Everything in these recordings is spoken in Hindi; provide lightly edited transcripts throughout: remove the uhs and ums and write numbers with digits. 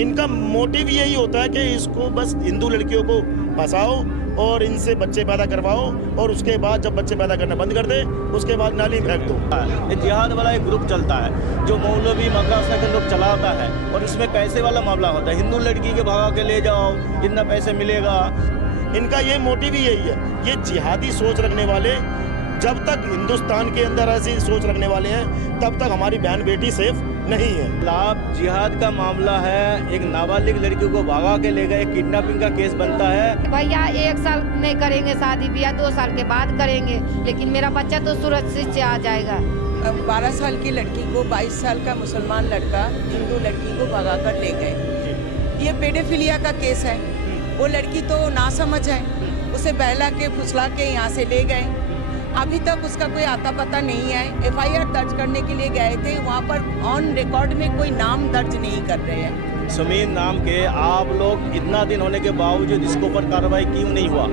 इनका मोटिव यही होता है कि इसको बस हिंदू लड़कियों को फंसाओ और इनसे बच्चे पैदा करवाओ और उसके बाद जब बच्चे पैदा करना बंद कर दे उसके बाद नाली में फेंक दो। जिहाद वाला एक ग्रुप चलता है जो मौलवी मदरसा के लोग चलाता है और इसमें पैसे वाला मामला होता है। हिंदू लड़की के भगा के ले जाओ, कितना पैसे मिलेगा। इनका ये मोटिव ही यही है। ये जिहादी सोच रखने वाले जब तक हिंदुस्तान के अंदर ऐसी सोच रखने वाले हैं तब तक हमारी बहन बेटी सेफ नहीं है। लाभ जिहाद का मामला है, एक नाबालिग लड़की को भागा के ले गए, किडनैपिंग का केस बनता है। भैया 1 साल नहीं करेंगे शादी ब्याह, 2 साल के बाद करेंगे, लेकिन मेरा बच्चा तो सुरक्षित से आ जाएगा। 12 साल की लड़की को 22 साल का मुसलमान लड़का हिंदू लड़की को भगा कर ले गए। ये पेडोफिलिया का केस है। वो लड़की तो नासमझ है, उसे बहला के फुसला के यहाँ से ले गए। अभी तक उसका कोई आता पता नहीं है। FIR दर्ज करने के लिए गए थे, वहाँ पर ऑन रिकॉर्ड में कोई नाम दर्ज नहीं कर रहे हैं। सुमीन नाम के आप लोग इतना दिन होने के बावजूद इसके ऊपर कार्रवाई क्यों नहीं हुआ?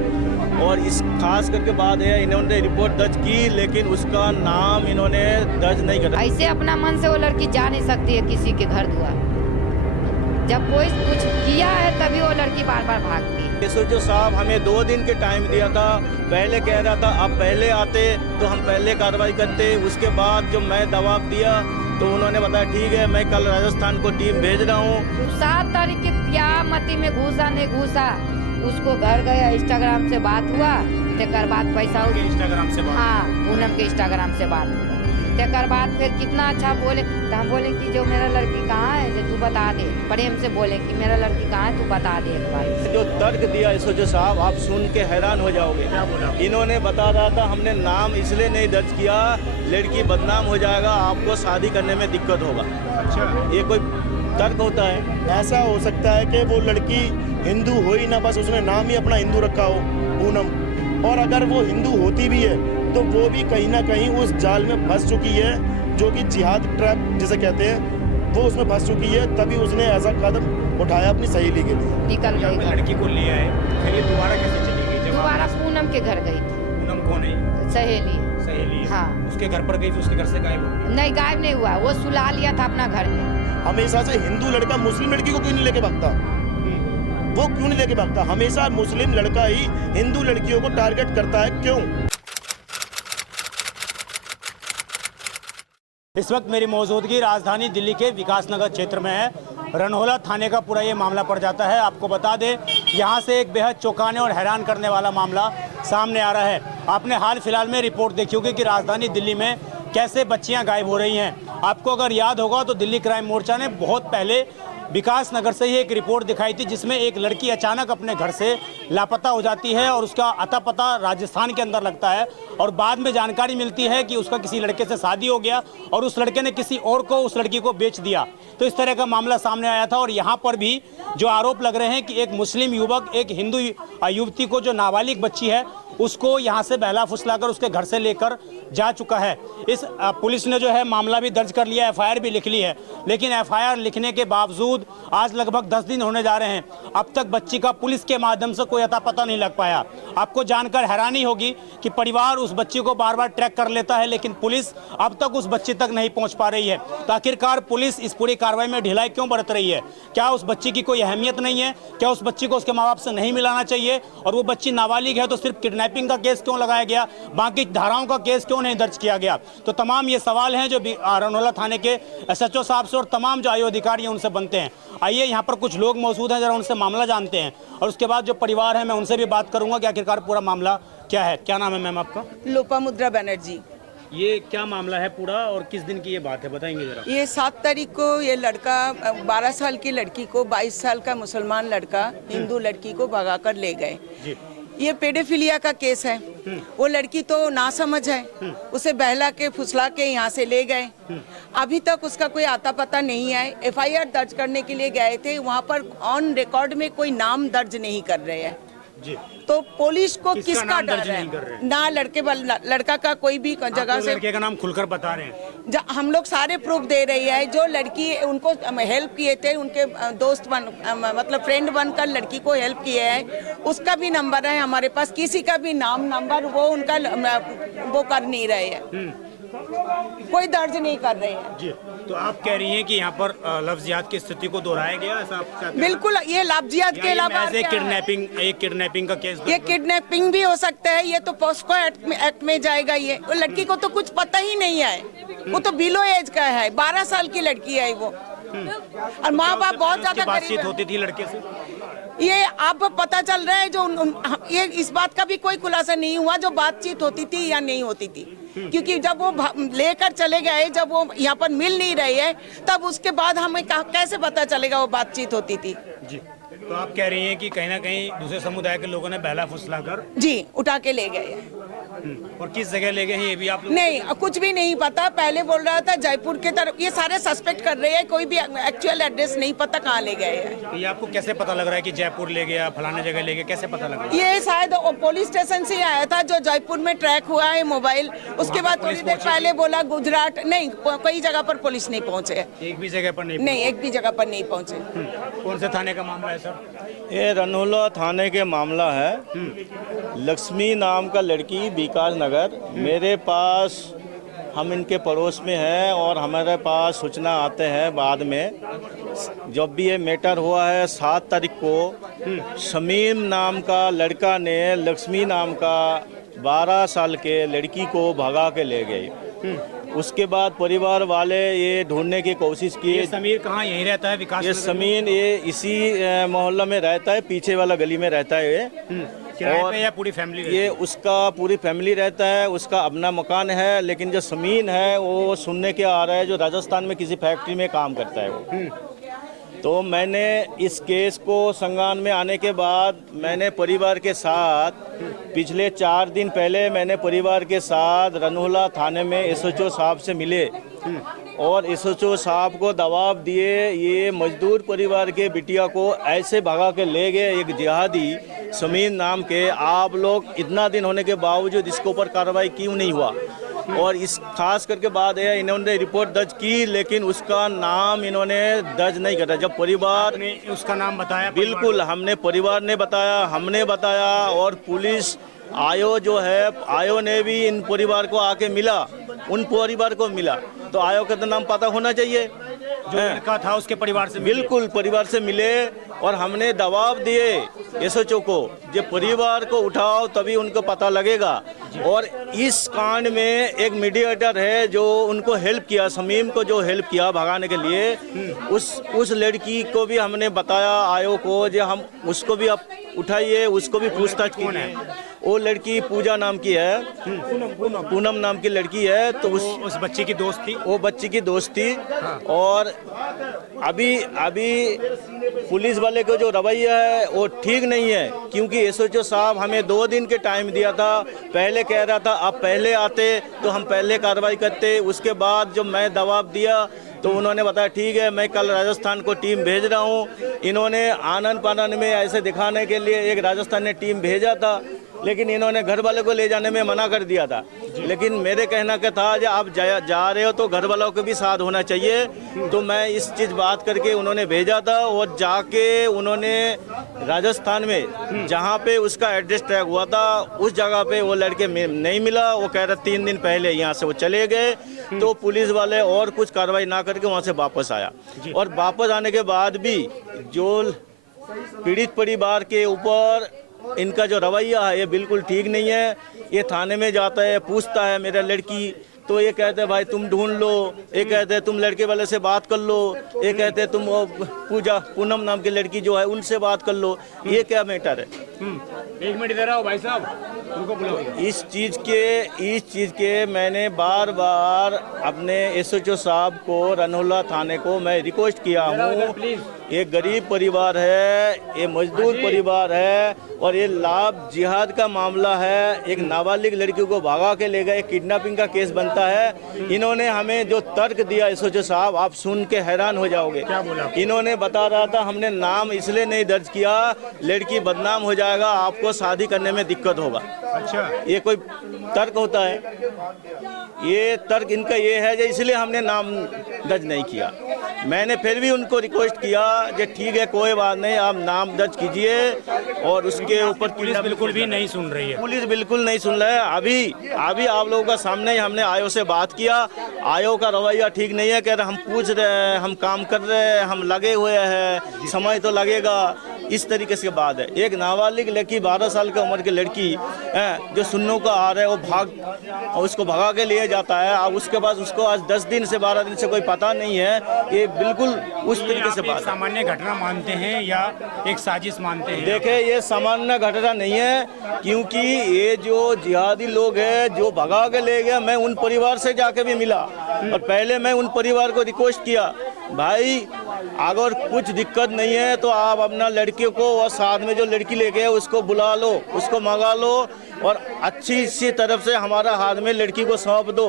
और इस खास करके बात है इन्होंने रिपोर्ट दर्ज की लेकिन उसका नाम इन्होंने दर्ज नहीं करा। ऐसे अपना मन से वो लड़की जा नहीं सकती है किसी के घर द्वार। जब कोई कुछ किया है तभी वो लड़की बार बार भागती है। एसओजी साहब हमें 2 दिन के टाइम दिया था। पहले कह रहा था आप पहले आते तो हम पहले कार्रवाई करते। उसके बाद जो मैं दबाव दिया तो उन्होंने बताया ठीक है मैं कल राजस्थान को टीम भेज रहा हूँ। 7 तारीख के क्या मती में घुसा नहीं घुसा, उसको घर गया, इंस्टाग्राम से बात हुआ, तेकर बाद पैसा इंस्टाग्राम से बात। हाँ, पूनम के इंस्टाग्राम से बात हुआ। तेकर बाद फिर कितना अच्छा बोले तो हम बोले कि जो मेरा लड़की कहाँ है तू बता दे। प्रेम से बोले कि मेरा लड़की कहाँ है तू बता दे एक बार। जो तर्क दिया एसओजी साहब आप सुन के हैरान हो जाओगे। इन्होंने बता रहा था हमने नाम इसलिए नहीं दर्ज किया, लड़की बदनाम हो जाएगा, आपको शादी करने में दिक्कत होगा। अच्छा, ये कोई तर्क होता है? ऐसा हो सकता है कि वो लड़की हिंदू हो ही ना, बस उसने नाम ही अपना हिंदू रखा हो पूनम। और अगर वो हिंदू होती भी है तो वो भी कहीं ना कहीं उस जाल में फंस चुकी है जो कि जिहाद ट्रैप जिसे कहते हैं, वो उसमें फंस चुकी है। तभी उसने ऐसा कदम उठाया अपनी सहेली के लिए। निकल गई, लड़की को ले आए, फिर ये दोबारा कैसे चली गई? दोबारा पूनम के घर गई थी। पूनम कौन है? सहेली। सहेली? हाँ। उसके घर पर गई तो उसके घर से गायब हो गई? नहीं, गायब नहीं हुआ, वो सुला लिया था अपना घर में। हमेशा से हिंदू लड़का मुस्लिम लड़की को क्यों नहीं लेके भागता? वो क्यों नहीं लेके भागता? हमेशा मुस्लिम लड़का ही हिंदू लड़कियों को टारगेट करता है, क्यों? इस वक्त मेरी मौजूदगी राजधानी दिल्ली के विकास नगर क्षेत्र में है। रणहोला थाने का पूरा ये मामला पड़ जाता है। आपको बता दें यहाँ से एक बेहद चौंकाने और हैरान करने वाला मामला सामने आ रहा है। आपने हाल फिलहाल में रिपोर्ट देखी होगी कि राजधानी दिल्ली में कैसे बच्चियाँ गायब हो रही हैं। आपको अगर याद होगा तो दिल्ली क्राइम मोर्चा ने बहुत पहले विकास नगर से ही एक रिपोर्ट दिखाई थी जिसमें एक लड़की अचानक अपने घर से लापता हो जाती है और उसका अता पता राजस्थान के अंदर लगता है और बाद में जानकारी मिलती है कि उसका किसी लड़के से शादी हो गया और उस लड़के ने किसी और को उस लड़की को बेच दिया। तो इस तरह का मामला सामने आया था और यहाँ पर भी जो आरोप लग रहे हैं कि एक मुस्लिम युवक एक हिंदू युवती को जो नाबालिग बच्ची है उसको यहाँ से बहला फुसलाकर उसके घर से लेकर जा चुका है। इस पुलिस ने जो है मामला भी दर्ज कर लिया, FIR भी लिख ली है, लेकिन FIR लिखने के बावजूद आज लगभग 10 दिन होने जा रहे हैं, अब तक बच्ची का पुलिस के माध्यम से कोई अता पता नहीं लग पाया। आपको जानकर हैरानी होगी कि परिवार उस बच्ची को बार बार ट्रैक कर लेता है लेकिन पुलिस अब तक उस बच्ची तक नहीं पहुंच पा रही है। तो आखिरकार पुलिस इस पूरी कार्रवाई में ढिलाई क्यों बरत रही है? क्या उस बच्ची की कोई अहमियत नहीं है? क्या उस बच्ची को उसके माँ बाप से नहीं मिलाना चाहिए? और वो बच्ची नाबालिग है तो सिर्फ किडनैपिंग का केस क्यों लगाया गया, बाकी धाराओं का केस क्यों नहीं दर्ज किया गया? तो तमाम ये सवाल हैं जो रणहोला थाने के SHO साहब से और तमाम जो आयु अधिकारी हैं उनसे बनते हैं। आइए यहाँ पर कुछ लोग मौजूद हैं, जरा उनसे मामला जानते हैं और उसके बाद जो परिवार है मैं उनसे भी बात करूंगा कि आखिरकार पूरा मामला क्या है। क्या नाम है मैम आपका? लोपामुद्रा बनर्जी। ये क्या मामला है पूरा और किस दिन की ये बात है, बताएंगे जरा? ये 7 तारीख को ये लड़का 12 साल की लड़की को 22 साल का मुसलमान लड़का हिंदू लड़की को भगा कर ले गए। ये पेडोफिलिया का केस है। वो लड़की तो नासमझ है, उसे बहला के फुसला के यहाँ से ले गए। अभी तक उसका कोई आता पता नहीं है। FIR दर्ज करने के लिए गए थे, वहाँ पर ऑन रिकॉर्ड में कोई नाम दर्ज नहीं कर रहे हैं। तो पुलिस को किसका डर है? ना लड़का का कोई भी जगह से लड़के का नाम खुलकर बता रहे हैं। हम लोग सारे प्रूफ दे रही है। जो लड़की उनको हेल्प किए थे, उनके दोस्त मतलब फ्रेंड बनकर लड़की को हेल्प किए हैं, उसका भी नंबर है हमारे पास। किसी का भी नाम नंबर वो उनका वो कर नहीं रहे हैं। कोई दर्ज नहीं कर रहे हैं। जी, तो आप कह रही हैं कि यहाँ पर लफ्ज़ जिहाद की स्थिति को दोहराया गया, ऐसा आप क्या? बिल्कुल, ये लफ्ज़ियात के अलावा और क्या है? एक किडनैपिंग का केस ये किडनैपिंग भी हो सकता है, ये तो पॉस्को एक्ट में जाएगा। ये वो लड़की को तो कुछ पता ही नहीं है, वो तो बिलो एज का है, 12 साल की लड़की है वो, और माँ बाप बहुत ज्यादा बातचीत होती थी लड़के से। ये आप पता चल रहा है जो ये इस बात का भी कोई खुलासा नहीं हुआ जो बातचीत होती थी या नहीं होती थी, क्योंकि जब वो लेकर चले गए, जब वो यहाँ पर मिल नहीं रहे हैं, तब उसके बाद हमें कैसे पता चलेगा वो बातचीत होती थी। जी, तो आप कह रही हैं कि कहीं ना कहीं दूसरे समुदाय के लोगों ने बहला फुसला कर जी उठा के ले गए हैं। और किस जगह ले गए हैं ये भी आप लोग? नहीं, कुछ भी नहीं पता। पहले बोल रहा था जयपुर के तरफ, ये सारे सस्पेक्ट कर रहे हैं, कोई भी एक्चुअल एड्रेस नहीं पता कहाँ ले गए हैं। तो ये आपको कैसे पता लग रहा है कि जयपुर ले गया, फलाने जगह ले गया, कैसे पता लग रहा है? ये शायद पुलिस स्टेशन से आया था जो जयपुर में ट्रैक हुआ है मोबाइल, उसके बाद थोड़ी देर पहले बोला गुजरात। नहीं, कई जगह पर पुलिस नहीं पहुंचे, एक भी जगह पर नहीं एक भी जगह पर नहीं पहुंचे। कौन से थाने का मामला है सर? ये रनौला थाने के मामला है। लक्ष्मी नाम का लड़की विकास नगर, मेरे पास, हम इनके पड़ोस में हैं और हमारे पास सूचना आते हैं बाद में। जब भी ये मैटर हुआ है 7 तारीख को शमीम नाम का लड़का ने लक्ष्मी नाम का 12 साल के लड़की को भगा के ले गए। उसके बाद परिवार वाले ये ढूंढने की कोशिश की। ये समीर कहाँ यहीं रहता है विकास? ये समीर ये इसी मोहल्ला में रहता है, पीछे वाला गली में रहता है ये। किराए पे या पूरी फैमिली? ये उसका पूरी फैमिली रहता है, उसका अपना मकान है, लेकिन जो समीन है वो सुनने के आ रहा है जो राजस्थान में किसी फैक्ट्री में काम करता है वो। तो मैंने इस केस को संज्ञान में आने के बाद मैंने परिवार के साथ पिछले 4 दिन पहले मैंने परिवार के साथ रनौला थाने में एसएचओ साहब से मिले और एसएचओ साहब को दबाव दिए। ये मजदूर परिवार के बिटिया को ऐसे भगा के ले गए एक जिहादी समीन नाम के, आप लोग इतना दिन होने के बावजूद इसके ऊपर कार्रवाई क्यों नहीं हुआ? और इस खास करके बात है इन्होंने रिपोर्ट दर्ज की लेकिन उसका नाम इन्होंने दर्ज नहीं करा। जब परिवार ने उसका नाम बताया? बिल्कुल, हमने परिवार ने बताया, हमने बताया और पुलिस आयो जो है, आयो ने भी इन परिवार को आके मिला, उन परिवार को मिला। तो आयो का तो नाम पता होना चाहिए जो लड़का था उसके परिवार से? बिल्कुल, परिवार से मिले और हमने दबाव दिए एसएचओ को, जो परिवार को उठाओ तभी उनको पता लगेगा। और इस कांड में एक मीडिएटर है जो उनको हेल्प किया, शमीम को जो हेल्प किया भगाने के लिए, उस लड़की को भी हमने बताया आयो को, जो हम उसको भी आप उठाइए, उसको भी पूछताछ कीजिए। वो लड़की पूजा नाम की है, पूनम नाम की लड़की है। तो उस बच्ची की दोस्त थी? वो बच्ची की दोस्त थी। और अभी पुलिस वाले को जो रवैया है वो ठीक नहीं है, क्योंकि एसएचओ साहब हमें 2 दिन के टाइम दिया था। पहले कह रहा था आप पहले आते तो हम पहले कार्रवाई करते। उसके बाद जब मैं दबाव दिया तो उन्होंने बताया ठीक है मैं कल राजस्थान को टीम भेज रहा हूँ। इन्होंने आनंद पानन में ऐसे दिखाने के लिए एक राजस्थान ने टीम भेजा था, लेकिन इन्होंने घर वाले को ले जाने में मना कर दिया था। लेकिन मेरे कहना का था जब आप जा रहे हो तो घर वालों को भी साथ होना चाहिए। तो मैं इस चीज़ बात करके उन्होंने भेजा था और जाके उन्होंने राजस्थान में जहाँ पे उसका एड्रेस ट्रैक हुआ था उस जगह पे वो लड़के नहीं मिला। वो कह रहे 3 दिन पहले यहाँ से वो चले गए। तो पुलिस वाले और कुछ कार्रवाई ना करके वहाँ से वापस आया। और वापस आने के बाद भी जो पीड़ित परिवार के ऊपर इनका जो रवैया है ये बिल्कुल ठीक नहीं है। ये थाने में जाता है, पूछता है मेरा लड़की, तो ये कहते हैं भाई तुम ढूंढ लो, ये कहते हैं तुम लड़के वाले से बात कर लो, ये कहते हैं तुम पूनम नाम की लड़की जो है उनसे बात कर लो। ये क्या मैटर है? 1 मिनट दे रहा हूँ भाई साहब, उनको बुलाओ। इस चीज़ के मैंने बार बार अपने एसएचओ साहब को रनौला थाने को मैं रिक्वेस्ट किया हूँ। ये गरीब परिवार है, ये मजदूर परिवार है और ये लाभ जिहाद का मामला है। एक नाबालिग लड़की को भागा के ले गए, किडनैपिंग का केस बनता है। इन्होंने हमें जो तर्क दिया एसएचओ साहब, आप सुन के हैरान हो जाओगे। क्या बोला? इन्होंने बता रहा था हमने नाम इसलिए नहीं दर्ज किया, लड़की बदनाम हो जाएगा, आपको शादी करने में दिक्कत होगा। अच्छा, ये कोई तर्क होता है? ये तर्क इनका ये है जो इसलिए हमने नाम दर्ज नहीं किया। मैंने फिर भी उनको रिक्वेस्ट किया कि ठीक है कोई बात नहीं, आप नाम दर्ज कीजिए। और उसके ऊपर पुलिस बिल्कुल भी नहीं सुन रही है। पुलिस बिल्कुल नहीं सुन रहा है। अभी आप लोगों का सामने ही हमने आयोग आयोग से बात किया। आयोग का रवैया ठीक नहीं है, कह रहे हम पूछ रहे हैं, हम काम कर रहे हैं, हम लगे हुए हैं, समय तो लगेगा। इस तरीके से बात है। एक नाबालिग लड़की 12 साल की उम्र की लड़की जो सुन्नों का आ रहा है, वो उसको भगा के लिए जाता है। अब उसके बाद उसको आज 10 दिन से 12 दिन से कोई पता नहीं है। ये बिल्कुल उस तरीके से बात। सामान्य घटना मानते हैं या एक साजिश मानते हैं? देखे, ये सामान्य घटना नहीं है, क्योंकि ये जो जिहादी लोग हैं जो भगा के ले गया, मैं उन परिवार से जाके भी मिला और पहले मैं उन परिवार को रिक्वेस्ट किया, भाई अगर कुछ दिक्कत नहीं है तो आप अपना लड़के को और साथ में जो लड़की लेके है उसको बुला लो, उसको मंगा लो और अच्छी सी तरफ से हमारा हाथ में लड़की को सौंप दो,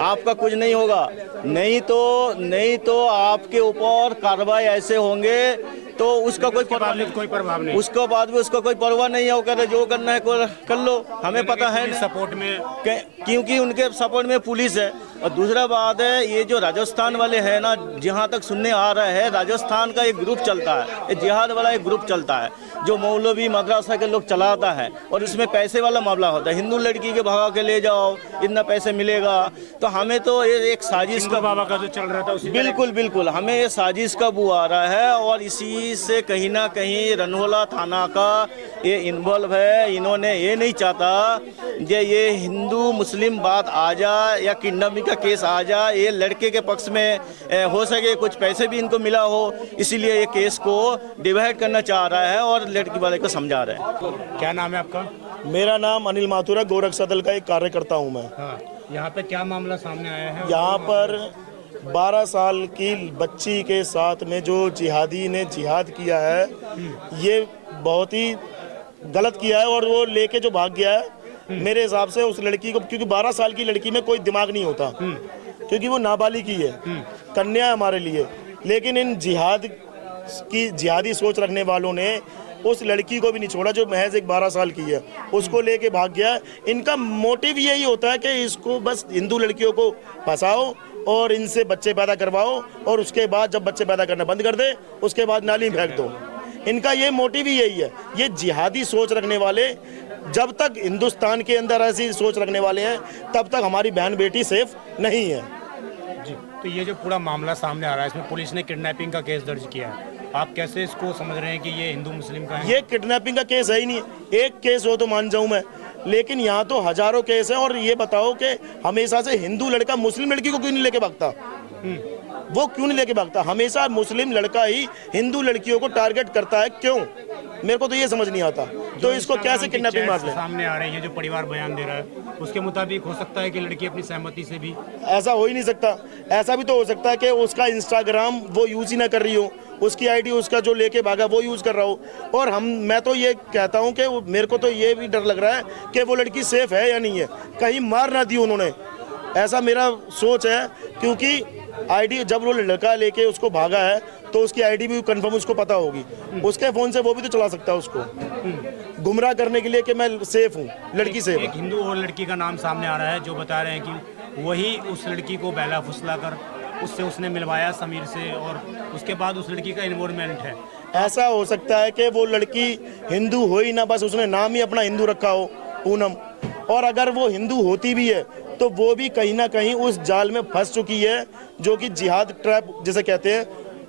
आपका कुछ नहीं होगा। नहीं तो आपके ऊपर कार्रवाई ऐसे होंगे तो उसका कोई प्रभाव नहीं। उसके बाद भी उसको कोई परवाह नहीं है। वो कह रहे जो करना है कर लो, हमें पता है सपोर्ट में, क्योंकि उनके सपोर्ट में पुलिस है। और दूसरा बात है, ये जो राजस्थान वाले हैं ना, जहाँ तक सुनने आ रहा है, राजस्थान का एक ग्रुप चलता है, एक जिहाद वाला एक ग्रुप चलता है जो मौलवी मदरसा के लोग चलाता है और इसमें पैसे वाला मामला होता है। हिंदू लड़की के भगा के ले जाओ, इतना पैसे मिलेगा। तो हमें तो ये एक साजिश का बाबा का जो चल रहा था बिल्कुल हमें ये साजिश का बू आ रहा है और इसी से कहीं ना कहीं रनहोला थाना का ये इन्वॉल्व है। इन्होंने ये नहीं चाहता कि ये हिंदू मुस्लिम बात आ जाए या किडनैपिंग का केस आ जाए, ये लड़के के पक्ष में हो सके कुछ पैसे भी इनको मिला हो, इसीलिए ये केस को डिवाइड करना चाह रहा है और लड़की वाले को समझा रहा है। क्या नाम है आपका? मेरा नाम अनिल माथुर है, गोरक्षा दल का एक कार्यकर्ता हूँ मैं। हाँ, यहाँ पे क्या मामला सामने आया है? यहाँ पर 12 साल की बच्ची के साथ में जो जिहादी ने जिहाद किया है, ये बहुत ही गलत किया है और वो लेके जो भाग गया है, मेरे हिसाब से उस लड़की को, क्योंकि 12 साल की लड़की में कोई दिमाग नहीं होता, क्योंकि वो नाबालिग ही है, कन्या है हमारे लिए। लेकिन इन जिहादी सोच रखने वालों ने उस लड़की को भी नहीं छोड़ा जो महज एक 12 साल की है, उसको लेके भाग गया। इनका मोटिव यही होता है कि इसको बस हिंदू लड़कियों को फंसाओ और इनसे बच्चे पैदा करवाओ और उसके बाद जब बच्चे पैदा करना बंद कर दे उसके बाद नाली में फेंक दो। इनका ये मोटिव ही यही है। ये जिहादी सोच रखने वाले जब तक हिंदुस्तान के अंदर ऐसी सोच रखने वाले हैं तब तक हमारी बहन बेटी सेफ नहीं है जी। तो ये जो पूरा मामला सामने आ रहा है, इसमें पुलिस ने किडनैपिंग का केस दर्ज किया है, आप कैसे इसको समझ रहे हैं कि ये हिंदू मुस्लिम का है? ये किडनैपिंग का केस है ही नहीं। एक केस हो तो मान जाऊं मैं, लेकिन यहाँ तो हजारों केस हैं। और ये बताओ कि हमेशा से हिंदू लड़का मुस्लिम लड़की को क्यों नहीं लेके भागता? वो क्यों नहीं लेके भागता? हमेशा मुस्लिम लड़का ही हिंदू लड़कियों को टारगेट करता है, क्यों? मेरे को तो ये समझ नहीं आता। तो इसको कैसे किडनैपिंग मार ले? सामने आ रही है जो परिवार बयान दे रहा है, उसके मुताबिक हो सकता है कि लड़की अपनी सहमति से भी। ऐसा हो ही नहीं सकता। ऐसा भी तो हो सकता है कि उसका इंस्टाग्राम वो यूज ही ना कर रही हो, उसकी आईडी उसका जो लेके भागा वो यूज कर रहा हो। और मैं तो ये कहता हूँ कि मेरे को तो ये भी डर लग रहा है कि वो लड़की सेफ है या नहीं है, कहीं मार ना दी उन्होंने, ऐसा मेरा सोच है। क्योंकि आईडी जब वो लड़का लेके उसको भागा है तो उसकी आईडी भी कंफर्म उसको पता होगी, उसके फोन से वो भी तो चला सकता है उसको गुमराह करने के लिए कि मैं सेफ हूँ, लड़की सेफ है। एक हिंदू और लड़की का नाम सामने आ रहा है जो बता रहे हैं कि वही उस लड़की को बहला फुसला कर उसने मिलवाया समीर से और उसके बाद उस लड़की का इन्वॉल्वमेंट है। ऐसा हो सकता है कि वो लड़की हिंदू हो ही ना, बस उसने नाम ही अपना हिंदू रखा हो, पूनम। और अगर वो हिंदू होती भी है तो वो भी कहीं ना कहीं उस जाल में फंस चुकी है, जो कि जिहाद ट्रैप जिसे कहते हैं,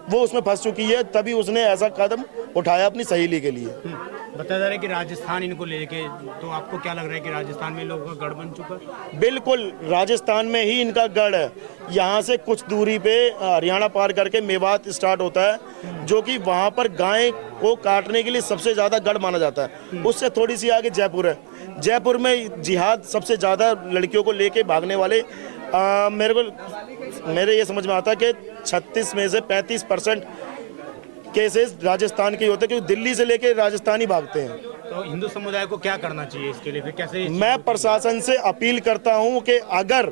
वो उसमें फंस चुकी है, तभी उसने ऐसा कदम उठाया अपनी सहेली के लिए। बताया जा रहा है कि राजस्थान इनको लेके, तो आपको क्या लग रहा है कि राजस्थान में लोगों का गढ़ बन चुका है? बिल्कुल, राजस्थान में ही इनका गढ़ है। यहाँ से कुछ दूरी पे हरियाणा पार करके मेवात स्टार्ट होता है, जो कि वहाँ पर गाय को काटने के लिए सबसे ज़्यादा गढ़ माना जाता है। उससे थोड़ी सी आगे जयपुर है। जयपुर में जिहाद सबसे ज़्यादा लड़कियों को लेके भागने वाले मेरे ये समझ में आता है कि 36 में से 35% केसेस राजस्थान के ही होते हैं, क्योंकि दिल्ली से लेके राजस्थान ही भागते हैं। तो हिंदू समुदाय को क्या करना चाहिए इसके लिए, फिर कैसे? मैं प्रशासन से अपील करता हूं कि अगर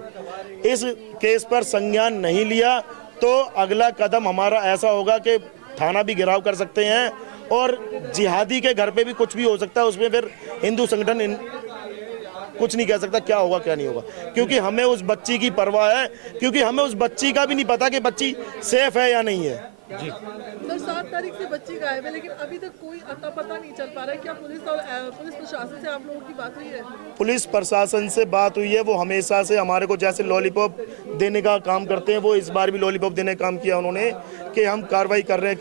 इस केस पर संज्ञान नहीं लिया तो अगला कदम हमारा ऐसा होगा कि थाना भी घेराव कर सकते हैं और जिहादी के घर पे भी कुछ भी हो सकता है। उसमें फिर हिंदू संगठन कुछ नहीं कह सकता क्या होगा क्या नहीं होगा, क्योंकि हमें उस बच्ची की परवाह है, क्योंकि हमें उस बच्ची का भी नहीं पता कि बच्ची सेफ है या नहीं है। सर 7 तारीख से बच्ची गायब है, लेकिन अभी तक कोई अता पता नहीं चल पा रहा है। क्या पुलिस और पुलिस प्रशासन से आप लोगों की बात हुई है? पुलिस प्रशासन से बात हुई है, वो हमेशा से हमारे को जैसे लॉलीपॉप देने का काम करते हैं, वो इस बार भी लॉलीपॉप देने का काम किया उन्होंने कि हम कार्रवाई कर रहे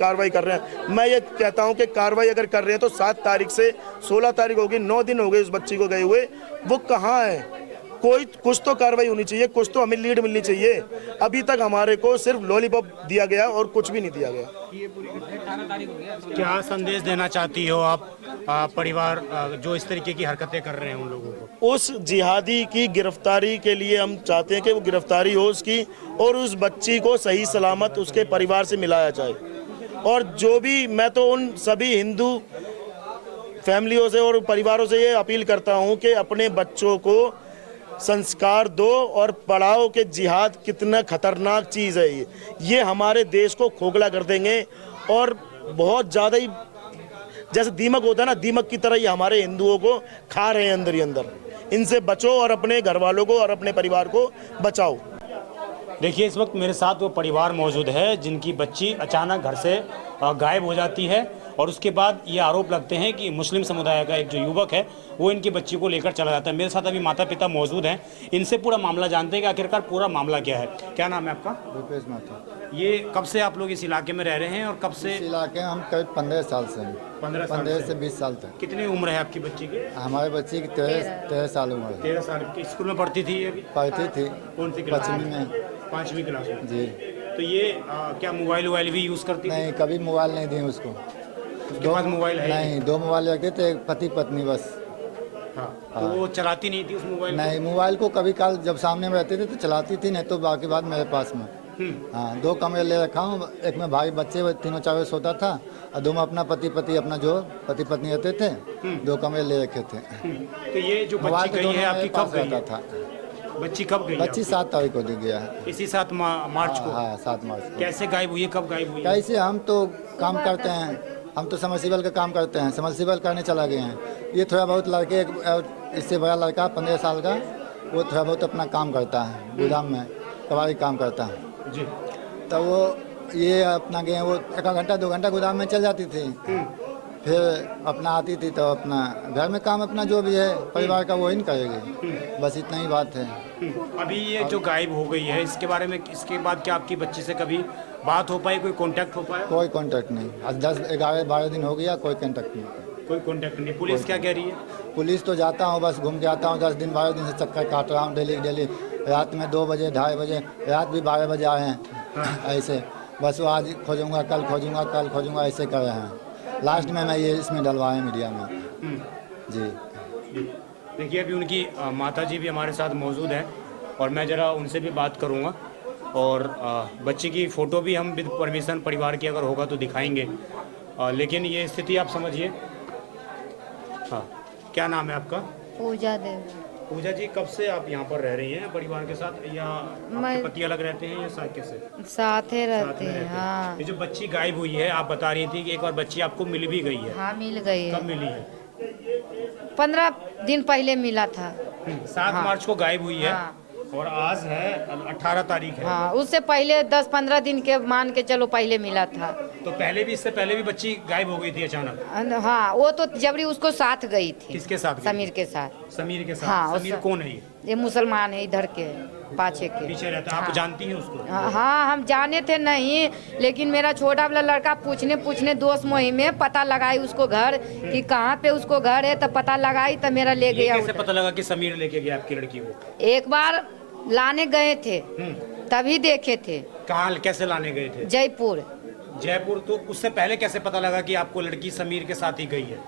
हैं। मैं ये कहता हूँ कि कार्रवाई अगर कर रहे हैं तो 7 तारीख से 16 तारीख होगी, 9 दिन हो गए उस बच्ची को गए हुए, वो कहाँ है? कोई कुछ तो कार्रवाई होनी चाहिए, कुछ तो हमें लीड मिलनी चाहिए। अभी तक हमारे को सिर्फ लॉलीपॉप दिया गया और कुछ भी नहीं दिया गया। क्या संदेश देना चाहती हो आप परिवार जो इस तरीके की हरकतें कर रहे हैं उन लोगों को? उस जिहादी की गिरफ्तारी के लिए हम चाहते हैं कि वो गिरफ्तारी हो उसकी, और उस बच्ची को सही सलामत उसके परिवार से मिलाया जाए। और जो भी, मैं तो उन सभी हिंदू फैमिलियों से और परिवारों से ये अपील करता हूँ कि अपने बच्चों को संस्कार दो और पढ़ाओ कि जिहाद कितना खतरनाक चीज़ है। ये हमारे देश को खोखला कर देंगे और बहुत ज़्यादा ही, जैसे दीमक होता है ना, दीमक की तरह ये हमारे हिंदुओं को खा रहे हैं अंदर ही अंदर। इनसे बचो और अपने घर वालों को और अपने परिवार को बचाओ। देखिए, इस वक्त मेरे साथ वो परिवार मौजूद है जिनकी बच्ची अचानक घर से गायब हो जाती है और उसके बाद ये आरोप लगते हैं कि मुस्लिम समुदाय का एक जो युवक है वो इनकी बच्ची को लेकर चला जाता है। मेरे साथ अभी माता पिता मौजूद हैं, इनसे पूरा मामला जानते हैं कि आखिरकार पूरा मामला क्या है। क्या नाम है आपका? रुपेश माथुर। ये कब से आप लोग इस इलाके में रह रहे हैं और कब से? इस इलाके में हम करीब 15 साल से हैं। 15 से 20 साल तक। कितनी उम्र है आपकी बच्ची की? हमारे बच्ची की 13 साल उम्र है। 13 साल की। स्कूल में पढ़ती थी ये? पढ़ती थी। कौन सी क्लास? 5वीं में। 5वीं क्लास में। जी। तो ये क्या मोबाइल भी यूज़ करती? नहीं, कभी मोबाइल नहीं दिए उसको। दो मोबाइल है? नहीं, 2 मोबाइल रखते थे, पति पत्नी बस। हाँ, तो वो चलाती नहीं थी उस मोबाइल? नहीं, मोबाइल को कभी काल जब सामने में रहते थे तो चलाती थी, नहीं तो बाकी बात मेरे पास में। हाँ, 2 कमरे ले रखा हूँ, एक में भाई बच्चे तीनों चारों सोता था और 2 में अपना पति अपना जो पति पत्नी रहते थे, 2 कमरे ले रखे थे। तो ये जो बच्ची गई है आपकी कब गई है? था बच्ची कब गई? बच्ची 7 तारीख को गया है। इसी 7 मार्च को? हाँ, 7 मार्च को। कैसे गायब हुई है? कब गायब हुई है? कैसे? हम तो काम करते हैं, हम तो समरसीबल का काम करते हैं, समरसीबल करने चला गए हैं। ये थोड़ा बहुत लड़के, इससे बड़ा लड़का 15 साल का, वो थोड़ा बहुत अपना काम करता है, गोदाम में कबाड़ी काम करता है जी। तो वो ये अपना गए, वो 1 घंटा 2 घंटा गोदाम में चल जाती थी, फिर अपना आती थी तो अपना घर में काम अपना जो भी है परिवार का वही नहीं करेगी। बस इतना ही बात है। अभी ये जो गायब हो गई है इसके बारे में, इसके बाद क्या आपकी बच्ची से कभी बात हो पाई, कोई कांटेक्ट हो पाया? कोई कांटेक्ट नहीं। आज 10, 11, 12 दिन हो गया, कोई कांटेक्ट नहीं। कोई कांटेक्ट नहीं। पुलिस क्या कह रही है? पुलिस तो जाता हूँ, बस घूम के आता हूँ, 10 दिन 12 दिन से चक्कर काट रहा हूँ डेली। रात में 2 बजे 2:30 बजे, रात भी 12 बजे आए हैं। ऐसे बस वो आज खोजूंगा, कल खोजूंगा, ऐसे कर रहे हैं। लास्ट में मैं ये इसमें डलवाए मीडिया में। जी। देखिए, अभी उनकी माता जी भी हमारे साथ मौजूद हैं और मैं ज़रा उनसे भी बात करूंगा और बच्ची की फ़ोटो भी हम विद परमिशन परिवार की अगर होगा तो दिखाएंगे। लेकिन ये स्थिति आप समझिए। हाँ, क्या नाम है आपका? पूजा देवी। पूजा जी, कब से आप यहाँ पर रह रही हैं परिवार के साथ, या आपके पति अलग रहते हैं या साथ कैसे? साथ ही रहते साथ में हैं। रहते हैं। हाँ, ये जो बच्ची गायब हुई है, आप बता रही थी कि एक बार बच्ची आपको मिल भी गई है। हाँ मिल गई है। कब मिली है? 15 दिन पहले मिला था। 7 मार्च को गायब हुई है। हाँ। और आज है 18 तारीख है। हाँ, उससे पहले 10-15 दिन के मान के चलो पहले मिला था। तो पहले भी, इससे पहले भी बच्ची गायब हो गई थी अचानक? हाँ, वो तो जबरी उसको साथ गई थी। किसके साथ गई? समीर के साथ। समीर के साथ? हाँ, समीर कौन है ये मुसलमान है, इधर के पाछे के पीछे रहता है। आप जानती हैं उसको? हाँ, हम जाने थे नहीं, लेकिन मेरा छोटा वाला लड़का पूछने दोस्त मोही में पता लगाई उसको घर कि कहाँ पे उसको घर है, तो पता लगाई तो मेरा ले गया। कैसे पता लगा कि समीर लेके गया आपकी लड़की को? एक बार लाने गए थे तभी देखे थे। कहाँ, कैसे लाने गए थे? जयपुर। तो उससे पहले कैसे पता लगा कि आपको लड़की समीर के साथ ही गई है?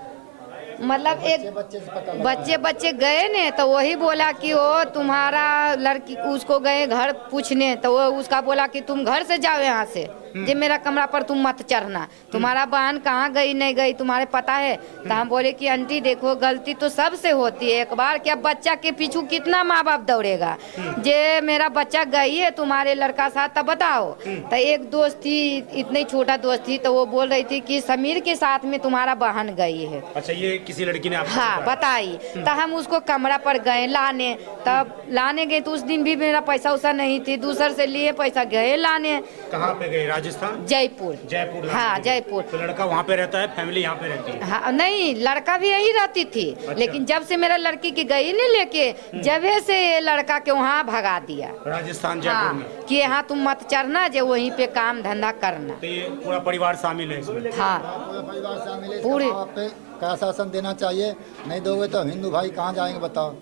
मतलब एक बच्चे गए ने तो वही बोला कि वो तुम्हारा लड़की, उसको गए घर पूछने तो वो उसका बोला कि तुम घर से जाओ यहाँ से, जे मेरा कमरा पर तुम मत चढ़ना, तुम्हारा बहन कहाँ गई नहीं गई तुम्हारे पता है? तो हम बोले कि आंटी देखो, गलती तो सबसे होती है, एक बार क्या बच्चा के पीछू कितना माँ बाप दौड़ेगा। जे मेरा बच्चा गई है तुम्हारे लड़का साथ, तब बताओ। तो एक दोस्त थी, इतनी छोटा दोस्त थी, तो वो बोल रही थी कि समीर के साथ में तुम्हारा बहन गई है। अच्छा, ये किसी लड़की ने आपको हाँ बताई। तो हम उसको कमरा पर गए लाने, तब लाने गए तो उस दिन भी मेरा पैसा उसा नहीं थी, दूसर से लिए पैसा गए लाने। कहाँ पे गए? राजस्थान? जयपुर। जयपुर। हाँ जयपुर। तो लड़का वहाँ पे रहता है, फैमिली यहाँ पे रहती है? हाँ नहीं, लड़का भी यही रहती थी। लेकिन जब से मेरा लड़की की गई नहीं लेके, जब से ये लड़का के वहाँ भगा दिया राजस्थान जयपुर में। कि यहाँ तुम मत चढ़ना, जो वहीं पे काम धंधा करना। तो ये पूरा परिवार शामिल है इसमें? हाँ पूरा परिवार शामिल है। पूरे- इसका आप पे क्या शासन देना चाहिए, नहीं दोगे तो हिंदू भाई कहाँ जाएंगे बताओ।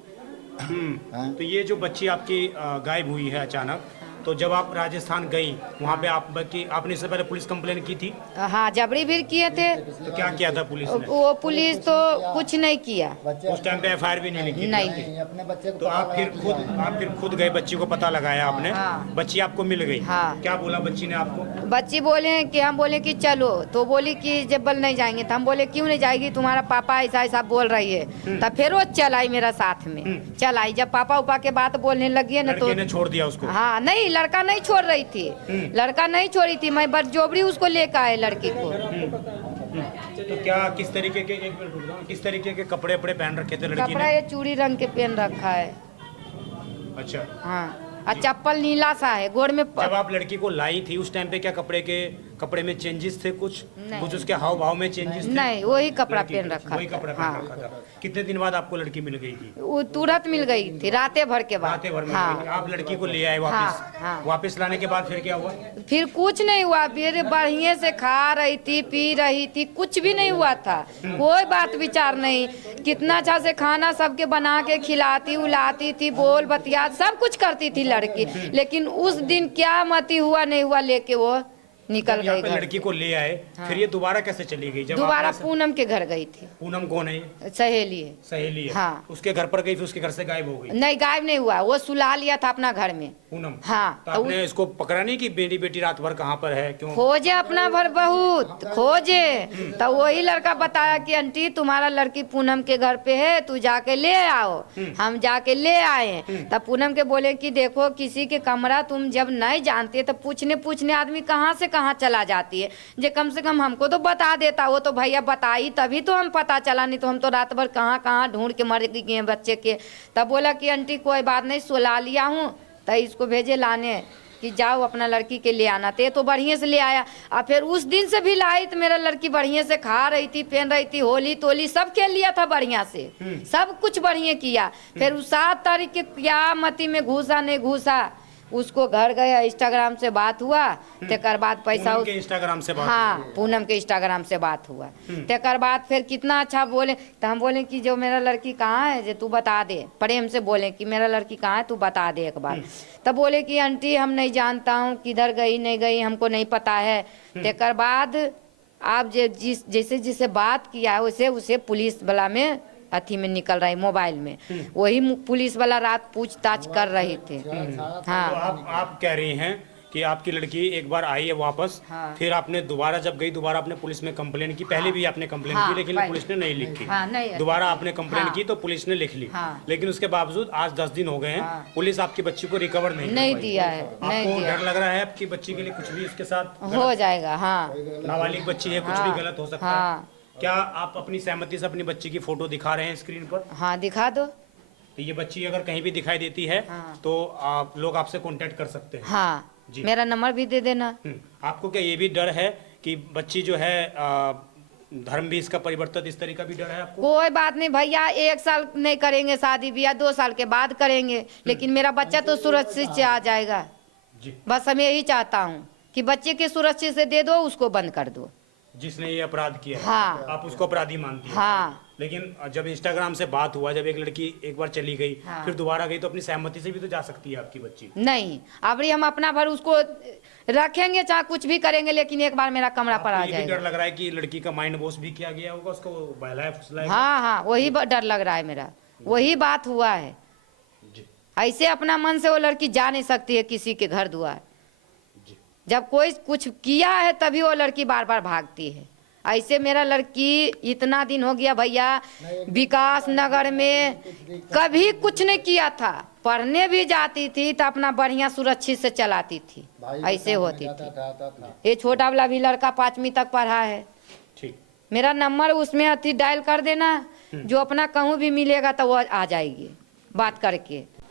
हैं? तो ये जो बच्ची आपकी गायब हुई है अचानक, तो जब आप राजस्थान गई वहाँ पे आपने इससे पहले पुलिस कंप्लेन की थी? हाँ, जबरी भी किए थे। तो क्या किया था पुलिस ने? वो पुलिस तो कुछ नहीं किया। उस टाइम पे एफआईआर भी नहीं लिखी? नहीं। नहीं, अपने बच्चे को तो आप फिर खुद गए, बच्ची को पता लगाया आपने? हाँ। बच्ची आपको मिल गई? हाँ। क्या बोला बच्ची ने आपको? बच्ची बोले कि हम बोले कि चलो, तो बोली कि जब्बल नहीं जाएंगे। तो हम बोले क्यों नहीं जाएगी, तुम्हारा पापा ऐसा ऐसा बोल रही है। तब फिर वो चल आई मेरा साथ में, चल आई। जब पापा उपा के बात बोलने लगी है ना, तो लड़के ने छोड़ दिया उसको? हाँ नहीं, लड़का नहीं छोड़ रही थी, लड़का नहीं छोड़ी थी, मैं बरजोबरी उसको लेकर आए लड़की को। तो क्या किस तरीके के, एक मिनट रुक जाओ, किस तरीके के कपड़े पहन रखे थे लड़की कपड़ा ने? ये चूड़ी रंग के पहन रखा है। अच्छा। हाँ, और चप्पल नीला सा है, गोड़ में जब आप लड़की को लाई थी उस टाइम पे क्या कपड़े में चेंजेस थे कुछ? नहीं। कुछ उसके हाव भाव में चेंजेस थे? नहीं, वही कपड़ा लड़की पहन के? रखा वही था। कपड़ा पहन हाँ। रखा था। कितने दिन बाद आपको लड़की मिल गई थी? वो तुरंत मिल गई थी, रातें भर के बाद। रातें भर में हाँ। मिल गई। आप लड़की को ले आए वापस? हाँ, हाँ। वापस लाने के बाद फिर क्या हुआ? फिर कुछ नहीं हुआ, फिर बढ़िया से खा रही थी, पी रही थी, कुछ भी नहीं हुआ था। कोई बात विचार नहीं, कितना अच्छा से खाना सबके बना के खिलाती उलाती थी, बोल बतिया सब कुछ करती थी लड़की। लेकिन उस दिन क्या मती हुआ नहीं हुआ, लेके वो निकल जब यहाँ गई पे घर। लड़की को ले आए, फिर ये दोबारा कैसे चली गई? जब दोबारा आपने- पूनम के घर गई थी। पूनम कौन है ये? सहेली है। सहेली है? हाँ। उसके घर पर गई, फिर उसके घर से गायब हो गई? नहीं, गायब नहीं हुआ, वो सुला लिया था अपना घर में। पूनम? हाँ, तो तो आपने इसको पकड़ा नहीं कि बेटी रात भर कहाँ पर है, क्यों? खोजे अपना भर बहुत खोजे। तो वही लड़का बताया कि आंटी तुम्हारा लड़की पूनम के घर पे है, तू जाके ले आओ। हम जाके ले आए। तब पूनम के बोले कि देखो, किसी के कमरा तुम जब नहीं जानते तो पूछने आदमी कहाँ से कहाँ चला जाती है। जे कम से कम हमको तो बता देता, वो तो भैया बताई तभी तो हम पता चला, नहीं तो हम तो रात भर कहाँ कहाँ ढूंढ के मर गए हैं बच्चे के। तब बोला कि आंटी कोई बात नहीं, सुला लिया हूँ, तो इसको भेजे लाने कि जाओ अपना लड़की के ले आना। तो ये तो बढ़िया से ले आया। और फिर उस दिन से भी लाई तो मेरा लड़की बढ़िया से खा रही थी, पहन रही थी, होली तोली सब खेल लिया था बढ़िया से, सब कुछ बढ़िया किया। फिर उस 7 तारीख के क्या मती में घुसा नहीं घुसा, उसको घर गया, इंस्टाग्राम से बात हुआ, तेकर बाद पैसा पूनम के इंस्टाग्राम से बात? हाँ, पूनम के इंस्टाग्राम से बात हुआ। तेकर बाद फिर कितना अच्छा बोले, तो हम बोले कि जो मेरा लड़की कहाँ है, जो तू बता दे। प्रेम से बोले कि मेरा लड़की कहाँ है, तू बता दे एक बार। तब बोले कि आंटी हम नहीं जानता हूँ, किधर गई नहीं गई हमको नहीं पता है। तेकर बाद आप जैसे जिसे बात किया है वैसे उसे पुलिस वाला में अथी में निकल रही, मोबाइल में वही पुलिस वाला रात पूछताछ कर रहे थे। तो हाँ, आप कह रही हैं कि आपकी लड़की एक बार आई है वापस, हाँ। फिर आपने दोबारा जब गई, दोबारा आपने पुलिस में कंप्लेन की? पहले भी आपने कंप्लेन हाँ, की, लेकिन पहले। पुलिस ने नहीं लिखी। हाँ, नहीं। दोबारा आपने कंप्लेन हाँ। की तो पुलिस ने लिख ली। हाँ। लेकिन उसके बावजूद आज 10 दिन हो गए हैं, हाँ। पुलिस आपकी बच्ची को रिकवर नहीं नहीं कर पाई। दिया है, नहीं आपको दिया डर लग रहा है आपकी बच्ची के लिए कुछ भी उसके साथ हो जाएगा। हाँ, नाबालिग बच्ची है, कुछ हाँ। भी गलत हो सकता हाँ। है? क्या आप अपनी सहमति से अपनी बच्ची की फोटो दिखा रहे हैं स्क्रीन पर? हाँ दिखा दो। तो ये बच्ची अगर कहीं भी दिखाई देती है हाँ। तो आप लोग आपसे कांटेक्ट कर सकते हैं? हाँ, जी। मेरा नंबर भी दे देना। आपको क्या ये भी डर है कि बच्ची जो है धर्म भी इसका परिवर्तन, इस तरह का भी डर है आपको? कोई बात नहीं भैया, 1 साल नहीं करेंगे शादी ब्याह, 2 साल के बाद करेंगे, लेकिन मेरा बच्चा तो सुरक्षित से आ जाएगा। जी। बस हम यही चाहता हूँ कि बच्चे के सुरक्षित से दे दो, उसको बंद कर दो। जिसने ये अपराध किया है, हाँ। आप उसको अपराधी मानती हैं? हाँ, लेकिन जब इंस्टाग्राम से बात हुआ, जब एक लड़की एक बार चली गई, हाँ। फिर दोबारा गई, तो अपनी सहमति से भी तो जा सकती है आपकी बच्ची? नहीं, अब हम अपना भर उसको रखेंगे, चाहे कुछ भी करेंगे, लेकिन एक बार मेरा कमरा पर आ आपको ये भी जाएगा। डर लग रहा है कि लड़की का माइंड वॉश भी किया गया होगा, उसको बहलाया फुसलाया? हाँ हाँ, वही डर लग रहा है मेरा, वही बात हुआ है। जी। ऐसे अपना मन से वो लड़की जा नहीं सकती है किसी के घर द्वार। जी। जब कोई कुछ किया है तभी वो लड़की बार बार भागती है। ऐसे मेरा लड़की इतना दिन हो गया भैया, विकास नगर में कभी कुछ नहीं किया था, पढ़ने भी जाती थी तो अपना बढ़िया सुरक्षित से चलाती थी, ऐसे होती थी। ये छोटा वाला भी लड़का 5वीं तक पढ़ा है। ठीक। मेरा नंबर उसमें अति डायल कर देना, जो अपना कहूँ भी मिलेगा तो वो आ जाएगी बात करके।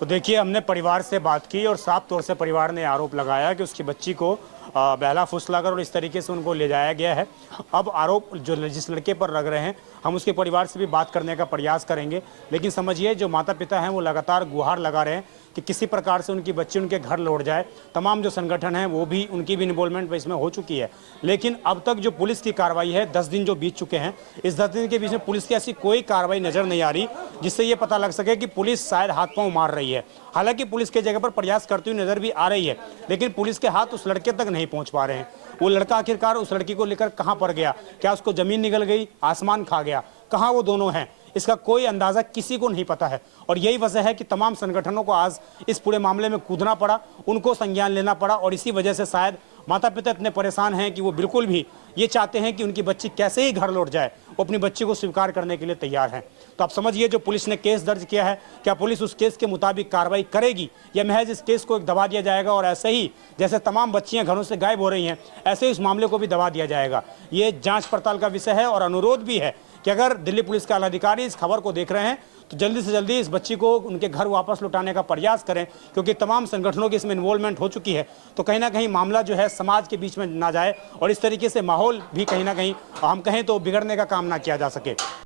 तो देखिए, हमने परिवार से बात की और साफ तौर से परिवार ने आरोप लगाया कि उसकी बच्ची को बहला फुसलाकर और इस तरीके से उनको ले जाया गया है। अब आरोप जो जिस लड़के पर लग रहे हैं, हम उसके परिवार से भी बात करने का प्रयास करेंगे, लेकिन समझिए जो माता पिता हैं वो लगातार गुहार लगा रहे हैं कि किसी प्रकार से उनकी बच्ची उनके घर लौट जाए। तमाम जो संगठन हैं वो भी, उनकी भी इन्वॉल्वमेंट इसमें हो चुकी है, लेकिन अब तक जो पुलिस की कार्रवाई है, 10 दिन जो बीत चुके हैं, इस 10 दिन के बीच में पुलिस की ऐसी कोई कार्रवाई नजर नहीं आ रही जिससे ये पता लग सके कि पुलिस शायद हाथ पांव मार रही है। हालांकि पुलिस के जगह पर प्रयास करती हुई नजर भी आ रही है, लेकिन पुलिस के हाथ उस लड़के तक नहीं पहुंच पा रहे हैं। वो लड़का आखिरकार उस लड़की को लेकर कहां पर गया, क्या उसको जमीन निगल गई, आसमान खा गया, कहां वो दोनों हैं, इसका कोई अंदाजा किसी को नहीं पता है। और यही वजह है कि तमाम संगठनों को आज इस पूरे मामले में कूदना पड़ा, उनको संज्ञान लेना पड़ा, और इसी वजह से शायद माता पिता इतने परेशान हैं कि वो बिल्कुल भी ये चाहते हैं कि उनकी बच्ची कैसे ही घर लौट जाए, वो अपनी बच्ची को स्वीकार करने के लिए तैयार हैं। तो आप समझिए जो पुलिस ने केस दर्ज किया है, क्या पुलिस उस केस के मुताबिक कार्रवाई करेगी या महज इस केस को एक दबा दिया जाएगा और ऐसे ही जैसे तमाम बच्चियां घरों से गायब हो रही हैं, ऐसे ही इस मामले को भी दबा दिया जाएगा। ये जांच पड़ताल का विषय है और अनुरोध भी है कि अगर दिल्ली पुलिस के आलाधिकारी इस खबर को देख रहे हैं तो जल्दी से जल्दी इस बच्ची को उनके घर वापस लौटाने का प्रयास करें, क्योंकि तमाम संगठनों की इसमें इन्वॉल्वमेंट हो चुकी है। तो कहीं ना कहीं मामला जो है समाज के बीच में ना जाए और इस तरीके से माहौल भी कहीं ना कहीं हम कहें तो बिगड़ने का काम ना किया जा सके।